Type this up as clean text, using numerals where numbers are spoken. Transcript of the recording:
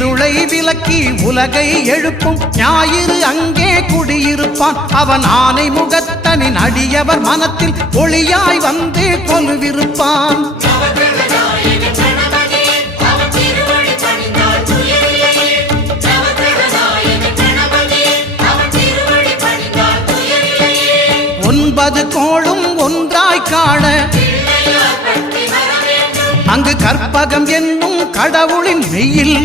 இருளை விலக்கி உலகை எழுப்பும் ஞாயிறு அங்கே குடியிருப்பான். அவன் ஆனை முகத்தனின் அடியவர் மனத்தில் ஒளியாய் வந்து கொலுவிருப்பான். ஒன்பது கோளும் ஒன்றாய் காண அங்கு கற்பகம் என்னும் கடவுளின் மெய்யில்